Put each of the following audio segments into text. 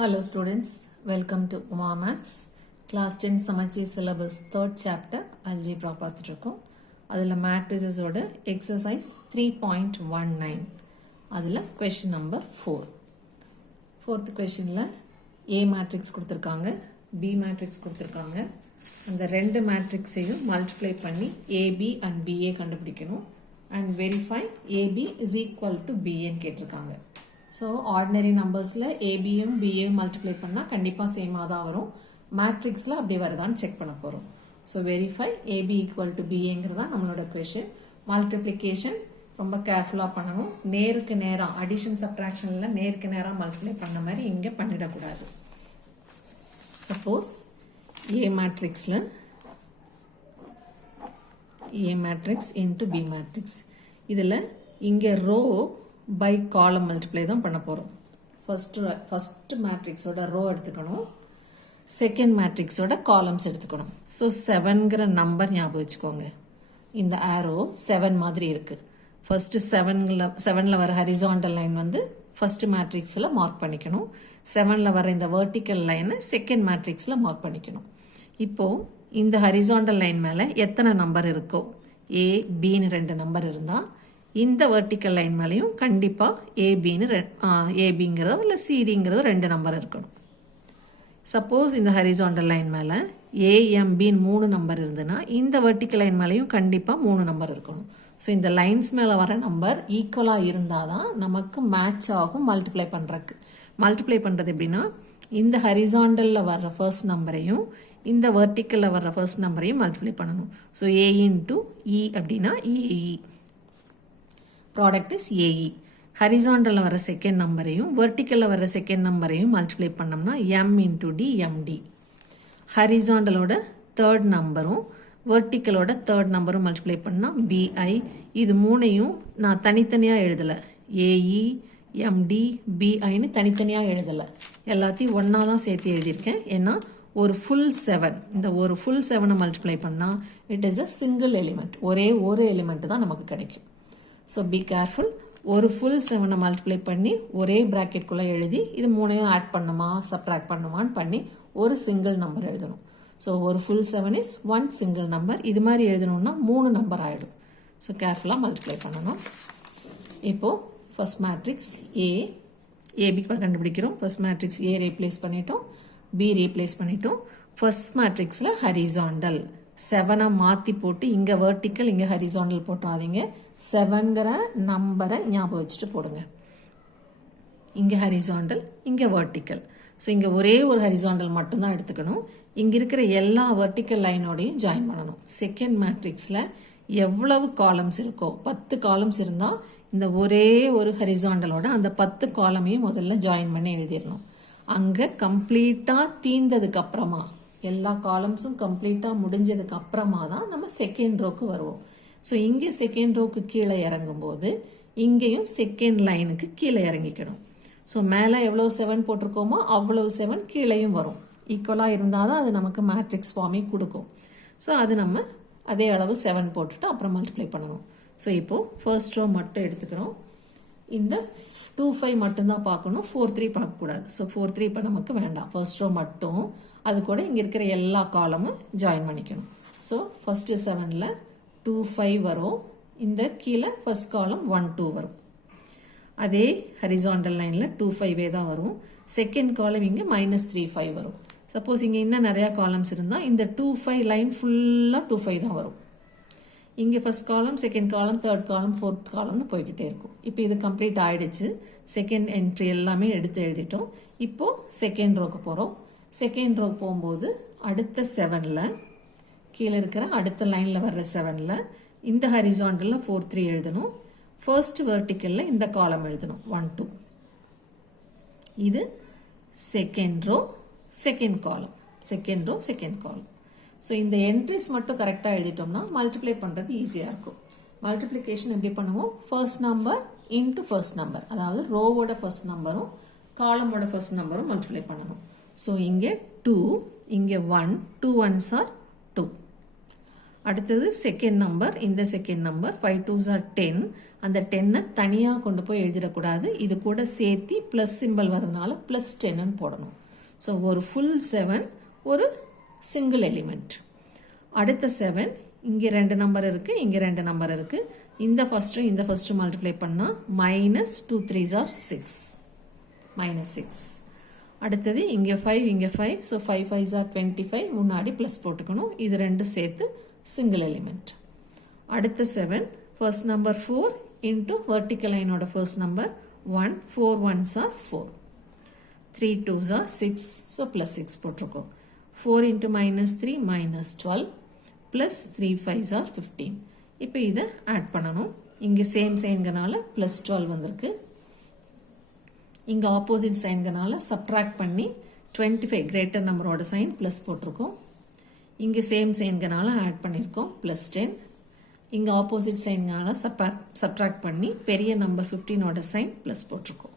Hello students, welcome to Uma Maths Class 10 Samacheer syllabus 3rd chapter Algebra பார்த்துட்டுருக்கோம். அதில் Matrices ஓட exercise 3.19 அதில் question number 4. 4th questionல A matrix கொடுத்திருக்காங்க, B matrix கொடுத்திருக்காங்க. அந்த ரெண்டு matrixையும் multiply பண்ணி AB and BA கண்டுபிடிக்கணும் and verify AB is equal to BA கேட்டிருக்காங்க. So, ordinary numbersல ABயும் BAயும் multiply பண்ணா கண்டிப்பா சேமா தான் வரும். Matrixல அப்படி வருதான்னு செக் பண்ண போறோம். So, verify AB equal to BAங்கிறதா நம்மளோட question. Multiplication ரொம்ப கேர்ஃபுல்லா பண்ணணும். நேருக்கு நேரா addition subtractionல நேருக்கு நேரா multiply பண்ண மாதிரி இங்க பண்ணிடக்கூடாது. Suppose A matrix into B matrix. இதுல இங்க row by column multiply தான் பண்ண போறோம். first matrix ஓட row எடுத்துக்கணும், second matrix ஓட columns எடுத்துக்கணும். So 7ங்கிற நம்பர் ஞாபகம் வச்சுக்கோங்க. இந்த arrow 7 மாதிரி இருக்கு. first 7ல வர horizontal line வந்து first matrixல மார்க் பண்ணிக்கணும். 7ல வர இந்த vertical line second matrixல மார்க் பண்ணிக்கணும். இப்போ இந்த horizontal line மேல எத்தனை நம்பர் இருக்கோ, A, B ன்னு ரெண்டு நம்பர் இருந்தா இந்த vertical line மேலையும் கண்டிப்பா ABங்கிறதோ இல்ல CDங்கிறதோ ரெண்டு நம்பர் இருக்கணும். சப்போஸ் இந்த horizontal line மேல AMB மூணு நம்பர் இருந்ததுன்னா இந்த vertical line மேலையும் கண்டிப்பா மூணு நம்பர் இருக்கணும். ஸோ இந்த லைன்ஸ் மேல வர நம்பர் ஈக்குவலா இருந்தாதான் நமக்கு மேட்ச் ஆகும் மல்டிப்ளை பண்றதுக்கு. மல்டிப்ளை பண்றது எப்படின்னா இந்த ஹரிசாண்டல்ல வர்ற ஃபர்ஸ்ட் நம்பரையும் இந்த வெர்டிக்கல்ல வர்ற ஃபர்ஸ்ட் நம்பரையும் மல்டிப்ளை பண்ணணும். ஸோ A into E அப்படின்னா AE. Product is AE. Horizontal வர செகண்ட் நம்பரையும் vertical வர செகண்ட் நம்பரையும் மல்டிப்ளை பண்ணோம்னா M into D MD. ஹரிசாண்டலோட தேர்ட் நம்பரும் வெர்டிக்கலோட தேர்ட் நம்பரும் மல்டிப்ளை பண்ணா BI. இது மூணையும் நான் தனித்தனியாக எழுதலை, AE MD BIன்னு தனித்தனியாக எழுதலை, எல்லாத்தையும் ஒன்றா தான் சேர்த்து எழுதியிருக்கேன். ஏன்னா ஒரு ஃபுல் 7, இந்த ஒரு ஃபுல் 7 மல்டிப்ளை பண்ணால் it is a single element, ஒரே ஒரு எலிமெண்ட் தான் நமக்கு கிடைக்கும். So be careful. ஒரு ஃபுல் 7 மல்டிப்ளை பண்ணி ஒரே ப்ராக்கெட்குள்ளே எழுதி இது மூணையும் ஆட் பண்ணுமா சப்ட்ராக்ட் பண்ணுமான்னு பண்ணி ஒரு சிங்கிள் நம்பர் எழுதணும். ஸோ ஒரு full 7 is one single number. இது மாதிரி எழுதணும்னா 3 நம்பர் ஆகிடும். ஸோ கேர்ஃபுல்லாக மல்டிப்ளை பண்ணணும். இப்போது ஃபர்ஸ்ட் மேட்ரிக்ஸ் ஏபி கண்டுபிடிக்கிறோம். ஃபர்ஸ்ட் மேட்ரிக்ஸ் A ரீப்ளேஸ் பண்ணிட்டோம், B ரீப்ளேஸ் பண்ணிட்டோம். ஃபர்ஸ்ட் மேட்ரிக்ஸில் ஹரிசாண்டல் 7 மாற்றி போட்டு இங்கே வெர்டிக்கல் இங்கே ஹரிசாண்டல் போட்டாதீங்க. 7ங்கிற நம்பரை ஞாபகம் வச்சுட்டு போடுங்க. இங்கே ஹரிசாண்டல் இங்கே வெர்டிக்கல். ஸோ இங்கே ஒரே ஒரு ஹரிசாண்டல் மட்டும்தான் எடுத்துக்கணும். இங்கே இருக்கிற எல்லா வெர்டிக்கல் லைனோடையும் ஜாயின் பண்ணணும். செகண்ட் மேட்ரிக்ஸில் எவ்வளவு காலம்ஸ் இருக்கோ 10 காலம்ஸ் இருந்தால் இந்த ஒரே ஒரு ஹரிசாண்டலோட அந்த 10 காலமையும் முதல்ல ஜாயின் பண்ணி எழுதிடணும். அங்கே கம்ப்ளீட்டாக தீர்ந்ததுக்கு அப்புறமா எல்லா காலம்ஸும் கம்ப்ளீட்டாக முடிஞ்சதுக்கு அப்புறமா தான் நம்ம செகண்ட் ரோக்கு வருவோம். ஸோ இங்கே செகண்ட் ரோக்கு கீழே இறங்கும்போது இங்கேயும் செகண்ட் லைனுக்கு கீழே இறங்கிக்கணும். ஸோ மேலே எவ்வளோ 7 போட்டிருக்கோமோ அவ்வளவு 7 கீழேயும் வரும். ஈக்குவலாக இருந்தால் தான் அது நமக்கு மேட்ரிக்ஸ் ஃபார்மே கொடுக்கும். ஸோ அது நம்ம அதே அளவு 7 போட்டுட்டு அப்புறம் மல்டிப்ளை பண்ணணும். ஸோ இப்போது ஃபர்ஸ்ட் ரோ மட்டும் எடுத்துக்கிறோம். இந்த 2-5 மட்டும்தான் பார்க்கணும், 4-3 பார்க்கக்கூடாது. ஸோ 4-3 இப்போ நமக்கு வேண்டாம், ஃபர்ஸ்ட் ரோ மட்டும். அது கூட இங்கே இருக்கிற எல்லா காலமும் ஜாயின் பண்ணிக்கணும். ஸோ ஃபர்ஸ்ட் 7ல் 2-5 வரும். இந்த கீழே ஃபர்ஸ்ட் காலம் 1-2 வரும். அதே ஹரிசாண்டல் லைனில் 2-5 தான் வரும். செகண்ட் காலம் இங்கே -3-5 வரும். சப்போஸ் இங்கே இன்னும் நிறையா காலம்ஸ் இருந்தால் இந்த 2-5 லைன் ஃபுல்லாக 2-5 தான் வரும். இங்கே first column second column third காலம் ஃபோர்த் காலம்னு போய்கிட்டே இருக்கும். இப்போ இது கம்ப்ளீட் ஆகிடுச்சு. செகண்ட் என்ட்ரி எல்லாமே எடுத்து எழுதிட்டோம். இப்போது செகண்ட் ரோக்கு போகிறோம். செகண்ட் ரோ போகும்போது அடுத்த 7ல் கீழே இருக்கிற அடுத்த லைனில் வர்ற 7ல் இந்த ஹரிசாண்டலில் 4-3 எழுதணும். ஃபர்ஸ்ட் வெர்டிக்கலில் இந்த காலம் எழுதணும் 1-2. இது second row second column, second row second column. So இந்த என்ட்ரிஸ் மட்டும் கரெக்டாக எழுதிட்டோம்னா மல்டிப்ளை பண்ணுறது ஈஸியாக இருக்கும். மல்டிப்ளிகேஷன் எப்படி பண்ணுவோம், first number into first number, அதாவது ரோவோட ஃபர்ஸ்ட் நம்பரும் காலமோட ஃபர்ஸ்ட் நம்பரும் மல்டிப்ளை பண்ணணும். ஸோ இங்கே 2, இங்கே 1, 2 1s are 2. அடுத்தது செகண்ட் நம்பர், இந்த செகண்ட் நம்பர் 5 2s are 10. அந்த 10 தனியாக கொண்டு போய் எழுதிடக்கூடாது, இது கூட சேர்த்து ப்ளஸ் சிம்பிள் வரதுனால ப்ளஸ் 10 போடணும். ஸோ ஒரு ஃபுல் 7 ஒரு சிங்கிள் எலிமெண்ட். அடுத்த 7 இங்கே 2 நம்பர் இருக்குது, இங்கே 2 நம்பர் இருக்குது. இந்த ஃபஸ்ட்டும் இந்த ஃபஸ்ட்டும் மல்டிப்ளை பண்ணால் மைனஸ் 2 3s are 6, மைனஸ் 6. அடுத்தது இங்கே 5 இங்கே 5, ஸோ 5 5s are 25, முன்னாடி ப்ளஸ் போட்டுக்கணும். இது ரெண்டு சேர்த்து சிங்கிள் எலிமெண்ட். அடுத்த 7 ஃபர்ஸ்ட் நம்பர் 4 இன்ட்டு வெர்டிக்கல் லைனோட first number 1, 4 1s are 4, 3 2s are 6, so plus 6 போட்டிருக்கோம். 4 into minus 3 minus 12 plus 3 5s are 15. இப்போ இதை ஆட் பண்ணணும். இங்கே சேம் சைன்கனால ப்ளஸ் 12 வந்திருக்கு. இங்கே ஆப்போசிட் சைன்கனால சப்ட்ராக்ட் பண்ணி 25 கிரேட்டர் நம்பரோட சைன் ப்ளஸ் போட்டிருக்கோம். இங்கே சேம் சைன்கனால ஆட் பண்ணியிருக்கோம் ப்ளஸ் 10. இங்கே ஆப்போசிட் சைன்கனால சப்ட்ராக்ட் பண்ணி பெரிய நம்பர் 15ஓட சைன் ப்ளஸ் போட்டிருக்கோம்.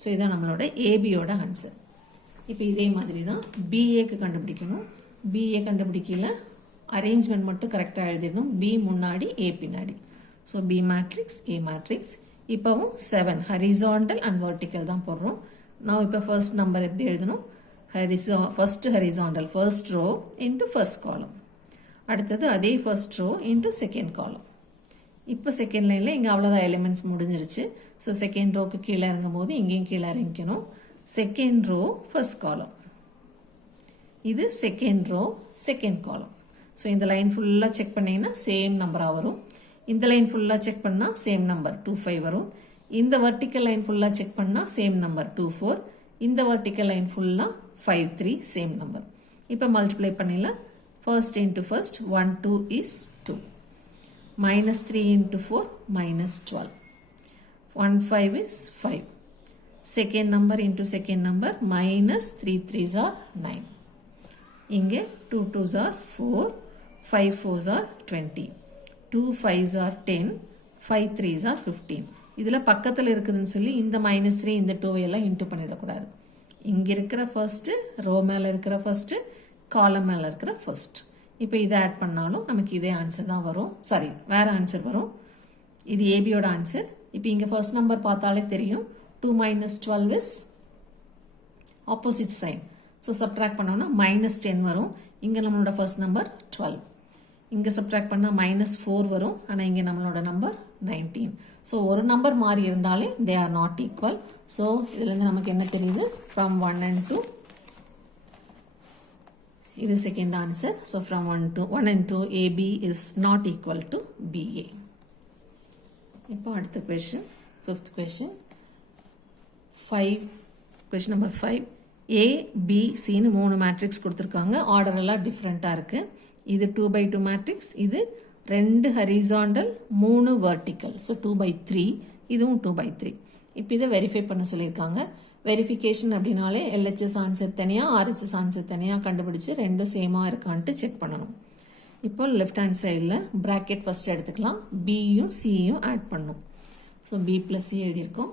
ஸோ இதான் நம்மளோட ஏபியோட ஆன்சர். இப்போ இதே மாதிரி தான் பிஏக்கு கண்டுபிடிக்கணும். பிஏ கண்டுபிடிக்கல, அரேஞ்ச்மெண்ட் மட்டும் கரெக்டாக எழுதிடணும். பி முன்னாடி ஏ பின்னாடி. So B matrix A matrix. இப்போவும் 7 ஹரிசாண்டல் அண்ட் வெர்டிக்கல் தான் போடுறோம். நான் இப்போ ஃபர்ஸ்ட் நம்பர் எப்படி எழுதணும்? First horizontal first row into first column. அடுத்தது அதே first row into second column. இப்போ செகண்ட் லைனில் இங்கே அவ்வளோதான் எலிமெண்ட்ஸ் முடிஞ்சிருச்சு. ஸோ செகண்ட் ரோக்கு கீழே இறங்கும் போது இங்கேயும் கீழே இறங்கிக்கணும். செகண்ட் ரோ ஃபர்ஸ்ட் காலம், இது second row second column. So இந்த லைன் ஃபுல்லாக செக் பண்ணிங்கன்னா சேம் நம்பராக வரும். இந்த லைன் ஃபுல்லாக செக் பண்ணால் சேம் நம்பர் 2 5 வரும். இந்த வெர்டிக்கல் லைன் ஃபுல்லாக செக் பண்ணால் சேம் நம்பர் 2 4. இந்த வெர்டிக்கல் லைன் ஃபுல்லாக 5 3 சேம் நம்பர். இப்போ மல்டிப்ளை பண்ணிடலாம். First into first 1 2 is 2, minus 3 into 4 minus 12, 1 5 is 5. Second number into second number minus 3 3s are 9. இங்கே 2 2s are 4, 5 4s are 20, 2 5s are 10, 5 3s are 15. இதில் பக்கத்தில் இருக்குதுன்னு சொல்லி இந்த மைனஸ் 3 இந்த 2 எல்லாம் இன்ட்டு பண்ணிடக்கூடாது. இங்கே இருக்கிற ஃபர்ஸ்ட்டு, ரோ மேலே இருக்கிற ஃபர்ஸ்ட்டு, காலம் மேலே இருக்கிற ஃபர்ஸ்ட். இப்போ இதை ஆட் பண்ணாலும் நமக்கு இதே ஆன்சர் தான் வரும். சாரி, வேறு ஆன்சர் வரும். இது ஏபியோட ஆன்சர். இப்போ இங்கே ஃபர்ஸ்ட் நம்பர் பார்த்தாலே தெரியும். 2 minus 12 is opposite sign. So subtract பண்ணோம்னா மைனஸ் 10 வரும். இங்கே நம்மளோட ஃபர்ஸ்ட் நம்பர் 12. இங்கே சப்ட்ராக்ட் பண்ணால் மைனஸ் 4 வரும். ஆனால் இங்கே நம்மளோட நம்பர் 19. ஸோ ஒரு நம்பர் மாறி இருந்தாலே they are not equal. So இதுலேருந்து நமக்கு என்ன தெரியுது? ஃப்ரம் 1 and 2, இது second answer. So from 1 and 2 AB is not equal to BA. இப்போ அடுத்த question, fifth question. 5, question number 5. A B சின்னு 3 மேட்ரிக்ஸ் கொடுத்துருக்காங்க. ஆர்டர் எல்லாம் டிஃப்ரெண்ட்டாக இருக்குது. இது 2 by 2 மேட்ரிக்ஸ், இது 2 ஹரிசாண்டல் 3 வெர்டிக்கல். ஸோ 2 by 3, இதுவும் 2 by 3. இப்போ இதை வெரிஃபை பண்ண சொல்லியிருக்காங்க. வெரிஃபிகேஷன் அப்படின்னாலே எல்ஹெச்எஸ் ஆன்சர் தனியாக, ஆர்ஹெச்எஸ் ஆன்சர் தனியாக கண்டுபிடிச்சி ரெண்டும் சேமாக இருக்கான்ட்டு செக் பண்ணணும். இப்போ லெஃப்ட் ஹேண்ட் சைடில் ப்ராக்கெட் ஃபஸ்ட் எடுத்துக்கலாம். பியும் சியும் ஆட் பண்ணும். ஸோ பி ப்ளஸ் சி எழுதியிருக்கோம்.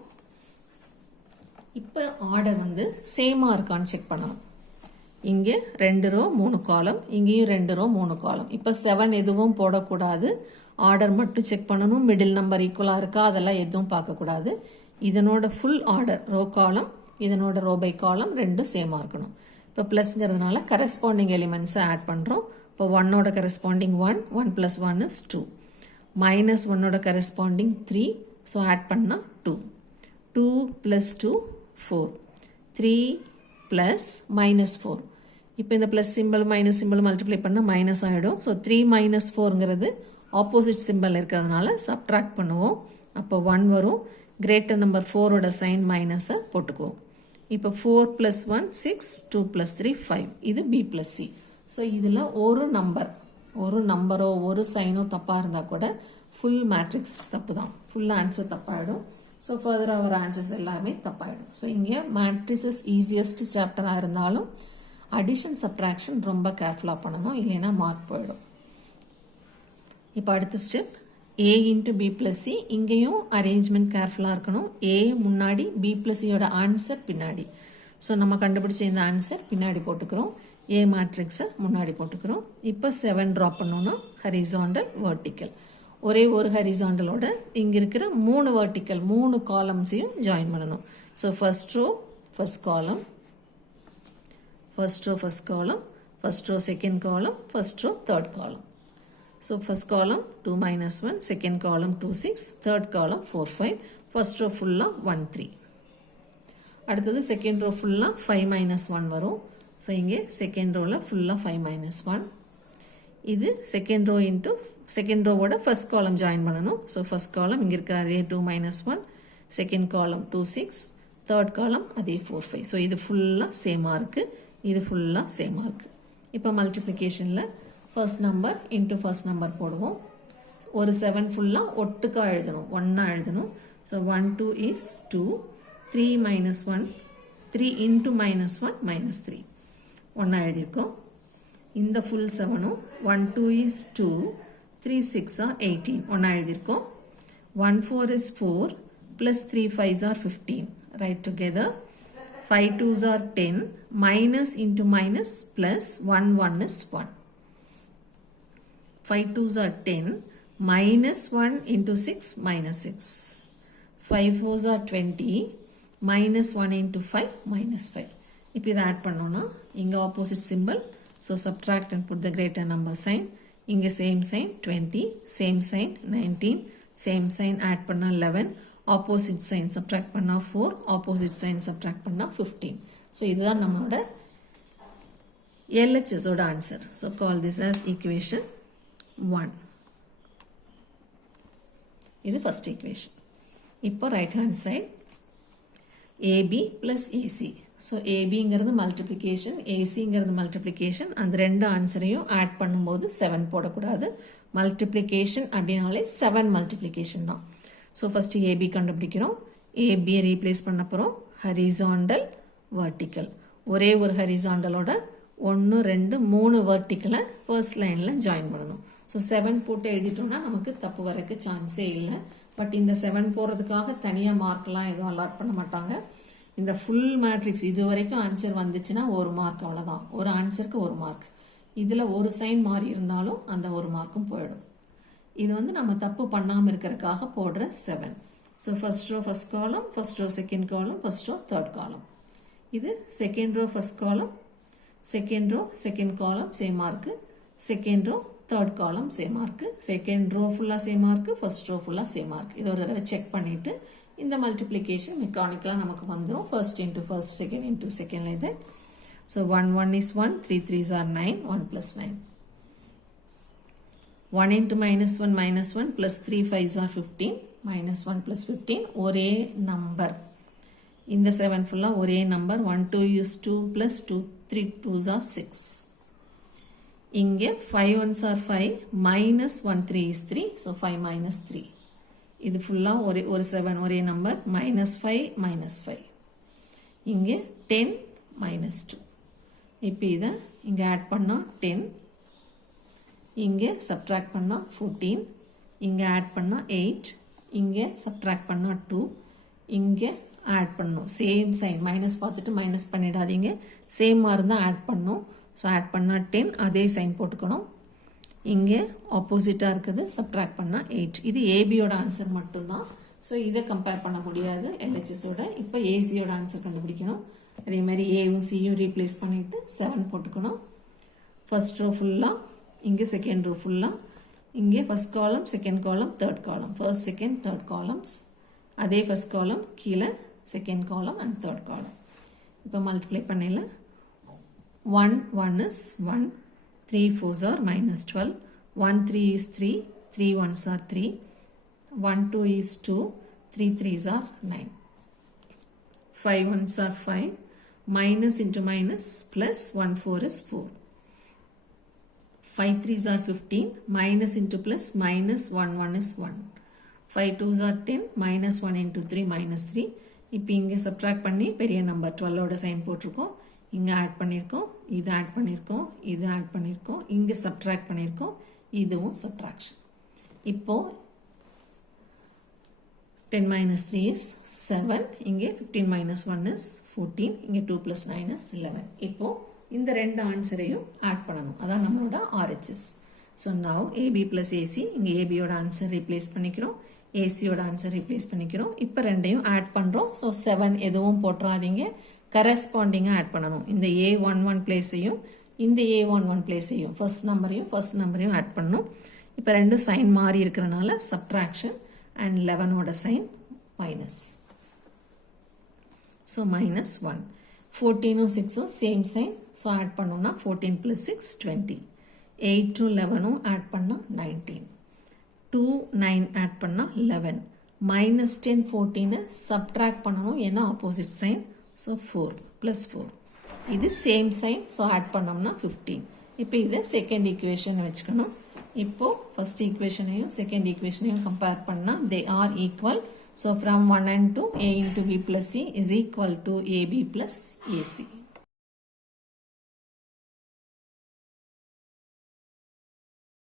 இப்போ ஆர்டர் வந்து சேமாக இருக்கான்னு செக் பண்ணணும். இங்கே 2 ரோ 3 காலம், இங்கேயும் 2 ரோ 3 காலம். இப்போ 7 எதுவும் போடக்கூடாது. ஆர்டர் மட்டும் செக் பண்ணணும். மிடில் நம்பர் ஈக்குவலாக இருக்கா அதெல்லாம் எதுவும் பார்க்கக்கூடாது. இதனோட ஃபுல் ஆர்டர் ரோ காலம், இதனோட ரோ பை காலம் ரெண்டும் சேமாக இருக்கணும். இப்போ ப்ளஸ்ங்கிறதுனால கரஸ்பாண்டிங் எலிமெண்ட்ஸை ஆட் பண்ணுறோம். இப்போ 1ஓட கரஸ்பாண்டிங் 1, 1 + 1 is 2. மைனஸ் 1ஓட கரஸ்பாண்டிங் 3, ஸோ ஆட் பண்ணால் 2. 2 + 2 4, 3 + -4. இப்போ இந்த plus symbol minus simple multiply பண்ணால் மைனஸ் ஆகிடும். ஸோ 3 - 4ங்கிறது ஆப்போசிட் சிம்பிள் இருக்கிறதுனால சப்ட்ராக்ட் பண்ணுவோம். அப்போ 1 வரும். கிரேட்டர் நம்பர் 4ஓட சைன் மைனஸை போட்டுக்குவோம். இப்போ 4 + 1 6, 2 + 3 5. இது பி ப்ளஸ் சி. ஸோ இதில் ஒரு நம்பரோ ஒரு சைனோ தப்பாக இருந்தால் கூட ஃபுல் மேட்ரிக்ஸ் தப்பு தான், ஃபுல் ஆன்சர் தப்பாகிடும். ஸோ ஃபர்தராக வர ஆன்சர்ஸ் எல்லாமே தப்பாயிடும். ஸோ இங்கே மேட்ரிசஸ் ஈஸியஸ்ட் சாப்டராக இருந்தாலும் அடிஷன் சப்ட்ராக்ஷன் ரொம்ப கேர்ஃபுல்லாக பண்ணணும், இல்லைன்னா மார்க் போயிடும். இப்போ அடுத்த step A into B plus C. இங்கேயும் அரேஞ்ச்மெண்ட் கேர்ஃபுல்லாக இருக்கணும். ஏ முன்னாடி, பி ப்ளஸ் சியோட ஆன்சர் பின்னாடி. ஸோ நம்ம கண்டுபிடிச்ச இந்த ஆன்சர் பின்னாடி போட்டுக்கிறோம். A matrix முன்னாடி போட்டுக்கிறோம். இப்போ 7 ட்ரா பண்ணோம்னா horizontal vertical. ஒரே ஒரு ஹரிசாண்டலோட இங்கே இருக்கிற 3 vertical 3 காலம்ஸையும் ஜாயின் பண்ணணும். So first row first column, first row second column, first row third column. So first column 2 minus 1, second column 2 6, third column 4 5, first row full 1 3. அடுத்தது second row full 5 minus 1 வரும். So இங்கே second row full 5 minus 1. இது second row into second row ஓட first column join பண்ணணும். So first column இங்கே இருக்கிற அதே 2 minus 1, second column 2 6, third column அதே 4 5. So இது ஃபுல்லாக சேமாக இருக்குது, இது ஃபுல்லாக சேமாக இருக்குது. இப்போ மல்டிப்ளிகேஷனில் first number into first number போடுவோம். ஒரு 7 ஃபுல்லாக ஒட்டுக்கா எழுதணும், ஒன்றா எழுதணும். So 1 2 is 2, 3 minus 1, 3 into minus 1 minus 3 ஒன்றா எழுதியிருக்கோம். இந்த ஃபுல் 7ம் 1 2 இஸ் 2, 3 6 are 18 ஒன்றா எழுதியிருக்கோம். 1 4 is 4 plus 3 5s are 15. Write together. 5 2s are 10, minus into minus plus 1 1 is 1. 5 2s are 10, minus 1 into 6 minus 6. 5 4s are 20, minus 1 into 5 minus 5. இப்போ இதை add பண்ணோன்னா இங்கே opposite simple, so subtract and put the greater number sign. இங்கே same sign 20, same sign 19, same sign add பண்ணால் 11, opposite sign subtract பண்ணா 4, opposite sign subtract பண்ணா 15. So இதுதான் நம்மளோட LHS ஓட answer. So call this as equation 1. இது first equation. இப்போ right hand side AB plus AC. So ABங்கிறது multiplication, ACங்கிறது multiplication. அந்த ரெண்டு ஆன்சரையும் ஆட் பண்ணும்போது 7 போடக்கூடாது. multiplication அப்படினாலே 7 multiplication தான். ஸோ ஃபஸ்ட்டு ஏபி கண்டுபிடிக்கிறோம். ஏபியை ரீப்ளேஸ் பண்ண போகிறோம். ஹரிசாண்டல் வர்டிக்கல், ஒரே ஒரு ஹரிசாண்டலோட 1 2 3 வர்டிக்கலை ஃபர்ஸ்ட் லைனில் ஜாயின் பண்ணணும். ஸோ 7 போட்டு எழுதிட்டோம்னா நமக்கு தப்பு வரக்கு சான்ஸே இல்லை. பட் இந்த 7 போடுறதுக்காக தனியாக மார்க்லாம் எதுவும் அலாட் பண்ண மாட்டாங்க. இந்த ஃபுல் மேட்ரிக்ஸ் இது வரைக்கும் ஆன்சர் வந்துச்சுன்னா ஒரு மார்க், அவ்வளோதான். ஒரு ஆன்சருக்கு ஒரு மார்க். இதில் ஒரு சைன் மாறி இருந்தாலும் அந்த ஒரு மார்க்கும் போயிடும். இது வந்து நம்ம தப்பு பண்ணாமல் இருக்கிறதுக்காக போடுற 7. So first row first column, first row second column, first row third column. இது second row first column, second row second column சேமாக இருக்குது, செகண்ட் ரோ தேர்ட் காலம் சேமாக இருக்குது, செகண்ட் ரோ ஃபுல்லாக சேமாக இருக்குது, ஃபர்ஸ்ட் ரோ ஃபுல்லாக சேமாக இருக்குது. இது ஒரு தடவை செக் பண்ணிவிட்டு இந்த மல்டிப்ளிகேஷன் மெக்கானிக்கலாக நமக்கு வந்துடும். First into first, second into second இது. So 1 1 is 1, 3 3s are 9, 1 plus 9. 1 into minus 1 plus 3 5s are 15, minus 1 plus 15 ஒரே நம்பர். இந்த 7 ஃபுல்லாக ஒரே number. 1 2 is 2 plus 2 3 2s are 6. இங்கே 5 1s are 5, minus 1 3 is 3, so 5 minus 3. இது ஃபுல்லாக ஒரு 7 ஒரே நம்பர். minus 5 minus 5. இங்கே 10 minus 2. இப்போ இதை இங்கே ஆட் பண்ணால் 10, இங்கே சப்ட்ராக்ட் பண்ணால் 14, இங்கே ஆட் பண்ணால் 8, இங்கே சப்ட்ராக்ட் பண்ணால் 2, இங்கே ஆட் பண்ணணும். சேம் சைன், மைனஸ் பார்த்துட்டு மைனஸ் பண்ணிடாதீங்க, சேமாக இருந்தால் ஆட் பண்ணணும். ஸோ ஆட் பண்ணால் 10, அதே சைன் போட்டுக்கணும். இங்கே ஆப்போசிட்டாக இருக்குது, சப்ட்ராக்ட் பண்ணால் 8. இது ஏபியோட ஆன்சர் மட்டும்தான். ஸோ இதை கம்பேர் பண்ண முடியாது எல்ஹெச்எஸோட. இப்போ ஏசியோட ஆன்சர் கண்டுபிடிக்கணும். அதே மாதிரி ஏவும் சியும் ரீப்ளேஸ் பண்ணிவிட்டு 7 போட்டுக்கணும். ஃபர்ஸ்ட் ரோ ஃபுல்லாக, இங்கே செகண்ட் ரோ ஃபுல்லாக, இங்கே first column second column third காலம், ஃபர்ஸ்ட் செகண்ட் தேர்ட் காலம்ஸ், அதே ஃபர்ஸ்ட் காலம் கீழே செகண்ட் காலம் அண்ட் தேர்ட் காலம். இப்போ மல்டிப்ளை பண்ணல 1 1 is 1, 3 4s are minus 12, 1 3 is 3, 3 1s are 3, 1 2 is 2, 3 3s are 9, 5 1s are 5, minus into minus plus 1 4 is 4. 5 3s are 15, minus into plus minus 1 1 is 1. 5 2s are 10, minus 1 into 3 minus 3. இப்போ இங்கே subtract பண்ணி பெரிய number 12ஓட sign போட்டிருக்கோம். இங்கே add பண்ணியிருக்கோம், இது add பண்ணியிருக்கோம், இது ஆட் பண்ணியிருக்கோம், இங்கே சப்ட்ராக்ட் பண்ணியிருக்கோம், இதுவும் சப்ட்ராக்ஷன். இப்போது 10 minus 3 is 7, இங்கே 15 minus 1 is 14, இங்கே 2 plus 9 is 11. இப்போது இந்த ரெண்டு ஆன்சரையும் ஆட் பண்ணணும். அதான் நம்மளோட RHS. So now AB + AC, இங்கே ABயோட ஆன்சர் ரீப்ளேஸ் பண்ணிக்கிறோம், ACயோட ஆன்சர் ரீப்ளேஸ் பண்ணிக்கிறோம். இப்போ ரெண்டையும் ஆட் பண்ணுறோம். ஸோ 7 எதுவும் போட்டுறாதீங்க, கரஸ்பாண்டிங்காக ஆட் பண்ணணும். இந்த A11 பிளேஸையும் இந்த A11 பிளேஸையும் ஃபர்ஸ்ட் நம்பரையும் ஆட் பண்ணணும். இப்போ ரெண்டும் சைன் மாறி இருக்கிறனால சப்ட்ராக்ஷன் அண்ட் 11ஓட சைன் மைனஸ். ஸோ -1. 14ம் 6ம் சேம் சைன். ஸோ ஆட் பண்ணோம்னா 14 + 6 20. 8 ம் 11ம் ஆட் பண்ணால் 19. 2 9 ஆட் பண்ணால் 11. -10 14 சப்ட்ராக்ட் பண்ணணும், ஏன்னா ஆப்போசிட் சைன். ஸோ 4 + 4. இது சேம் சைன். ஸோ ஆட் பண்ணோம்னா 15. இப்போ இதை செகண்ட் ஈக்குவேஷன் வச்சுக்கணும். இப்போது ஃபர்ஸ்ட் ஈக்குவேஷனையும் செகண்ட் ஈக்குவேஷனையும் கம்பேர் பண்ணால் they are equal. So from 1 and 2, A into B plus C is equal to AB plus AC.